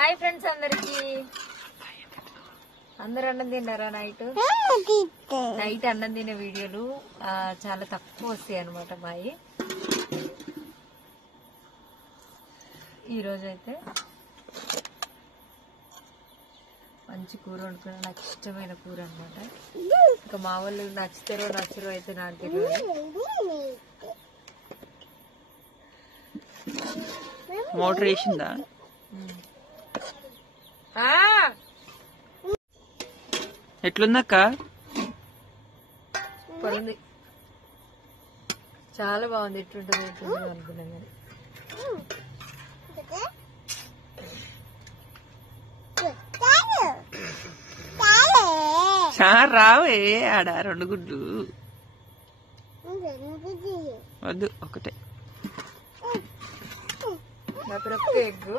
Hi friends అందరికి. అందరు అన్నం తిన్నారా? నైట్ అన్నం తినే వీడియోలు చాలా తక్కువ వస్తాయి అనమాట మాయి. ఈరోజు అయితే మంచి కూర వండుకున్నా, నాకు ఇష్టమైన కూర అనమాట. ఇంకా మా వాళ్ళు నచ్చుతారో నచ్చరో అయితే నాకు తెలియదు. మోటర్ వేసిందా? ఎట్లుందక్క? పరుంది, చాలా బాగుంది. ఎట్లుంటుంది అనుకున్నాం కానీ రావే ఆడ 2 గుడ్లు వద్దు, ఒకటే నాకు ఎగ్